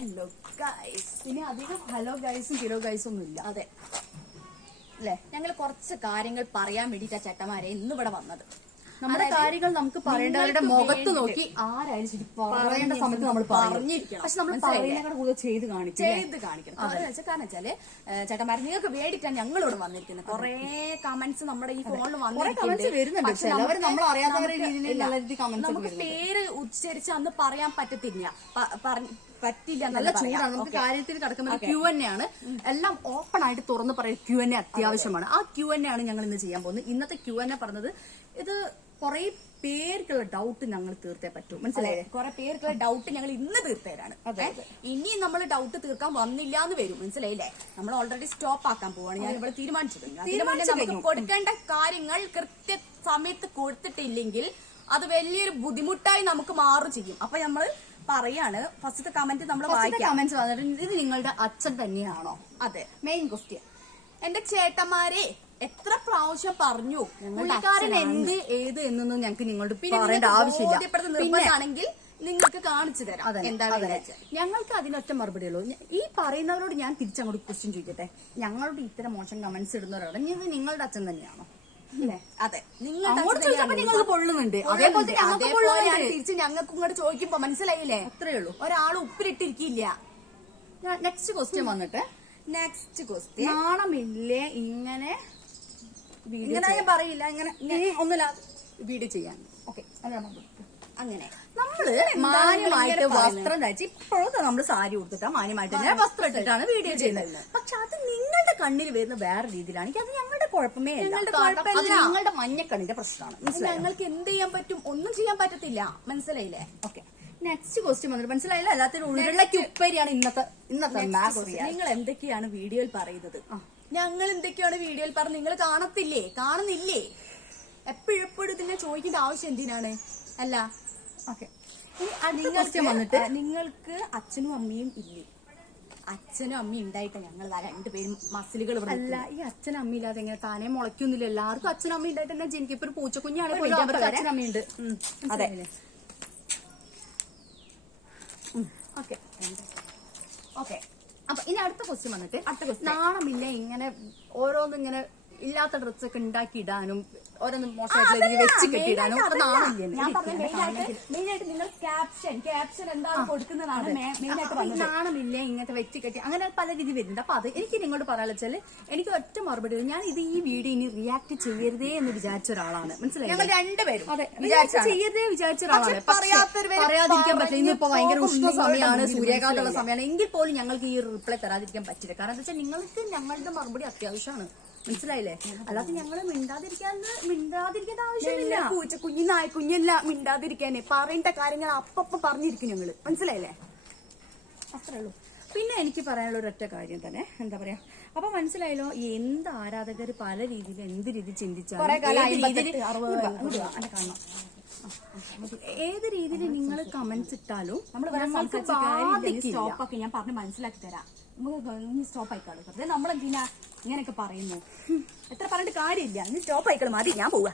Hello guys ഇനി അധികം hello ഗൈസും kilo ഗൈസും ഒന്നും ഇല്ല അതെ. അല്ലേ ഞങ്ങൾ കുറച്ച് കാര്യങ്ങൾ പറയാൻ വേണ്ടിയിട്ടാണ് ചേട്ടന്മാരെ ഇന്നിവിടെ വന്നത്. നമ്മുടെ കാര്യങ്ങൾ നമുക്ക് പറയേണ്ടവരുടെ മുഖത്ത് നോക്കി ആരായാലും ശരി പറയേണ്ട സമയത്ത് നമ്മൾ പറഞ്ഞിരിക്കണം. പക്ഷെ നമ്മൾ? പറയുന്നതിനേക്കാൾ കൂടുതൽ ചെയ്ത് കാണിക്കും ചെയ്ത് കാണിക്കണം. കാരണം വെച്ചാൽ ചേട്ടന്മാരെ നിങ്ങൾക്ക് വേണ്ടിയിട്ടാണ് ഞങ്ങളോട് വന്നിരിക്കുന്നത്. കുറെ കമന്റ്സ് നമ്മുടെ ഈ ഫോണിൽ വന്നിട്ടുണ്ട്. നമുക്ക് പേര് ഉച്ചരിച്ച് അന്ന് പറയാൻ പറ്റത്തില്ല. പറ്റില്ല നല്ല. ചൂടാണ്. നമുക്ക് കാര്യത്തിൽ കിടക്കുന്ന ക്യൂ എൻ ആണ്. എല്ലാം ഓപ്പൺ ആയിട്ട് തുറന്ന് പറയുന്ന ക്യൂ എൻ അത്യാവശ്യമാണ്. ആ ക്യൂ എൻ ആണ് ഞങ്ങൾ ഇന്ന് ചെയ്യാൻ പോകുന്നത്. ഇന്നത്തെ ക്യൂ എൻ പറഞ്ഞത് ഇത് കുറെ പേർക്കുള്ള ഡൗട്ട് ഞങ്ങൾ തീർത്തേ പറ്റൂ. മനസ്സിലായില്ലേ കുറെ പേർക്കുള്ള ഡൗട്ട് ഞങ്ങൾ ഇന്ന് തീർത്തേരാണ്. ഇനിയും ഇനി നമ്മൾ ഡൗട്ട് തീർക്കാൻ വന്നില്ല എന്ന് വരും. മനസ്സിലായില്ലേ? നമ്മൾ ഓൾറെഡി സ്റ്റോപ്പ് ആക്കാൻ പോവാണ്. ഞാൻ ഇവിടെ തീരുമാനിച്ചത്. കൊടുക്കേണ്ട കാര്യങ്ങൾ കൃത്യ സമയത്ത് കൊടുത്തിട്ടില്ലെങ്കിൽ അത് വലിയൊരു ബുദ്ധിമുട്ടായി നമുക്ക് മാറും ചെയ്യും. അപ്പൊ നമ്മൾ പറയാണ് ഫസ്റ്റത്തെ കമന്റ് നമ്മൾ കമന്റ് കമന്റ്സ് വന്നിട്ട് ഇത് നിങ്ങളുടെ അച്ഛൻ തന്നെയാണോ? അതെ. മെയിൻ ക്വസ്റ്റ്യൻ എന്റെ ചേട്ടന്മാരെ എത്ര പ്രാവശ്യം പറഞ്ഞു? പുള്ളിക്കാരൻ. എന്ത് ഏത് എന്നൊന്നും ഞങ്ങൾക്ക് നിങ്ങളോട് പറയേണ്ട ആവശ്യമില്ല. ആണെങ്കിൽ നിർബന്ധമാണെങ്കിൽ നിങ്ങൾക്ക് കാണിച്ചു തരാം. എന്താ. ഞങ്ങൾക്ക് അതിനൊറ്റ മറുപടി ഉള്ളൂ. ഈ പറയുന്നവരോട് ഞാൻ തിരിച്ചങ്ങോട്ട് ക്വസ്റ്റ്യൻ ചോദിക്കട്ടെ? ഞങ്ങളോട് ഇത്തരം മോശം കമന്റ്സ് ഇടുന്നവരോട് ഇത് നിങ്ങളുടെ അച്ഛൻ തന്നെയാണോ? അതെ. നിങ്ങൾക്ക് പൊള്ളുന്നുണ്ട് അതേപോലെ തിരിച്ച് ഞങ്ങൾക്ക് ഇങ്ങോട്ട് ചോദിക്കുമ്പോ മനസ്സിലായില്ലേ? അത്രേ ഉള്ളൂ. ഒരാൾ ഉപ്പിലിട്ടിരിക്കില്ല. നെക്സ്റ്റ് ക്വസ്റ്റ്യൻ വന്നിട്ട്. നെക്സ്റ്റ് ക്വസ്റ്റ്യൻ നാണമില്ലേ ഇങ്ങനെ ഇങ്ങനെ ഞാൻ പറയില്ല. ഇങ്ങനെ ഒന്നുമില്ല വീഡിയോ ചെയ്യാൻ. ഓക്കെ അങ്ങനെ. നമ്മൾ മാന്യമായിട്ട് വസ്ത്രം ധരിച്ച് ഇപ്പോഴത്തെ നമ്മൾ സാരി കൊടുത്തിട്ടാ മാന്യമായിട്ട് ഞാൻ വസ്ത്രം ഇട്ടിട്ടാണ് വീഡിയോ ചെയ്യുന്നത്. പക്ഷെ അത് നിങ്ങളുടെ കണ്ണിൽ വരുന്ന വേറെ രീതിയിലാണ്. അത് ഞങ്ങളുടെ കുഴപ്പമേ അല്ല. ഞങ്ങളുടെ നിങ്ങളുടെ മഞ്ഞക്കണ്ണിന്റെ പ്രശ്നമാണ്. ഞങ്ങൾക്ക് എന്ത് ചെയ്യാൻ പറ്റും? ഒന്നും ചെയ്യാൻ പറ്റത്തില്ല. മനസ്സിലായില്ലേ? ഓക്കെ. നെക്സ്റ്റ് ക്വസ്റ്റ്യൻ വന്നിട്ട് മനസ്സിലായില്ല? എല്ലാത്തിനും ഉരുളയ്ക്ക് ഉപ്പേരിയാണ് ഇന്നത്തെ ഇന്നത്തെ നിങ്ങൾ എന്തൊക്കെയാണ് വീഡിയോയിൽ പറയുന്നത്? ഞങ്ങൾ എന്തൊക്കെയാണ് വീഡിയോയിൽ പറഞ്ഞത്? നിങ്ങൾ കാണത്തില്ലേ? കാണുന്നില്ലേ? എപ്പോഴെപ്പോഴും ഇതിനെ ചോദിക്കേണ്ട ആവശ്യം എന്തിനാണ്? അല്ല. ഓക്കെ നിങ്ങൾക്ക് വന്നിട്ട് നിങ്ങൾക്ക് അച്ഛനും അമ്മയും ഇല്ലേ? അച്ഛനും അമ്മയും ഉണ്ടായിട്ട് ഞങ്ങൾ രണ്ടുപേരും മസിലുകൾ അല്ല ഈ അച്ഛനും അമ്മ ഇല്ലാതെ എങ്ങനെ താനെ മുളയ്ക്കൊന്നുമില്ല എല്ലാവർക്കും അച്ഛനും അമ്മയും ഉണ്ടായിട്ട് തന്നെ ജനിക്കും. ഇപ്പൊ ഒരു പൂച്ചക്കുഞ്ഞാണ് അച്ഛനമ്മയുണ്ട് അതെ. ഓക്കെ ഓക്കെ അപ്പൊ ഇനി അടുത്ത ക്വസ്റ്റ്യൻ വന്നിട്ട് അടുത്ത ക്വസ്റ്റ്യൻ നാണമില്ല ഇങ്ങനെ ഓരോന്നിങ്ങനെ ഇങ്ങനെ ഇല്ലാത്ത ഡ്രസ് ഒക്കെ ഉണ്ടാക്കി ഇടാനും ഓരോന്നും മോശമായിട്ടുള്ള രീതിയിൽ വെച്ച് കെട്ടിയിടാനും ഞാൻ പറഞ്ഞ മെയിനായിട്ട് മെയിനായിട്ട് നിങ്ങൾ ക്യാപ്ഷൻ ക്യാപ്ഷൻ എന്താണ് കൊടുക്കുന്നതാണ് മെയിനായിട്ട് അപ്പൊ ഈ പറഞ്ഞത്. നാണമില്ല ഇങ്ങനത്തെ വെച്ച് കെട്ടി അങ്ങനെ പല രീതി വരുന്നുണ്ട്. അപ്പൊ അത് എനിക്ക് നിങ്ങളോട് പറയാനുള്ള വെച്ചാൽ എനിക്ക് ഒറ്റ മറുപടി. ഞാൻ ഇത് ഈ വീഡിയോ ഇനി റിയാക്ട് ചെയ്യരുതേ എന്ന് വിചാരിച്ച ഒരാളാണ്. മനസ്സിലായി രണ്ടുപേരും വിചാരിച്ചാണ്. ചെയ്യരുതേ വിചാരിച്ച ഒരാളാണ്. പറയാതിരിക്കാൻ പറ്റില്ല. ഇന്നിപ്പോ ഭയങ്കര ഉഷ്ണ സമയമാണ് സൂര്യാഘാതമുള്ള സമയമാണ്. എങ്കിൽ പോലും ഞങ്ങൾക്ക് ഈ റിപ്ലൈ തരാതിരിക്കാൻ പറ്റില്ല. കാരണം എന്താ വെച്ചാൽ നിങ്ങൾക്ക് ഞങ്ങളുടെ മറുപടി അത്യാവശ്യമാണ്. മനസ്സിലായില്ലേ? അല്ലാതെ ഞങ്ങൾ മിണ്ടാതിരിക്കാൻ മിണ്ടാതിരിക്കേണ്ട ആവശ്യമില്ല. പൂച്ച കുഞ്ഞി നായ കുഞ്ഞല്ല മിണ്ടാതിരിക്കാന്. പറയേണ്ട കാര്യങ്ങൾ അപ്പപ്പം പറഞ്ഞിരിക്കും ഞങ്ങൾ. മനസ്സിലായില്ലേ? അത്രേ ഉള്ളൂ. പിന്നെ എനിക്ക് പറയാനുള്ള ഒരൊറ്റ കാര്യം തന്നെ. എന്താ പറയാ? അപ്പൊ മനസ്സിലായല്ലോ എന്ത് ആരാധകർ പല രീതിയിൽ എന്ത് രീതി ചിന്തിച്ചാലും ഏത് രീതിയിൽ നിങ്ങൾ കമന്റ്സ് ഇട്ടാലും നമ്മൾ ഞാൻ പറഞ്ഞ് മനസ്സിലാക്കി തരാം. നമുക്ക് സ്റ്റോപ്പ് ആയിക്കാളു വെറുതെ നമ്മളെന്തിനാ ഇങ്ങനെയൊക്കെ പറയുന്നു? എത്ര പറഞ്ഞിട്ട് കാര്യമില്ല. നീ സ്റ്റോപ്പ് ആയിക്കോളും. മതി ഞാൻ പോവാ.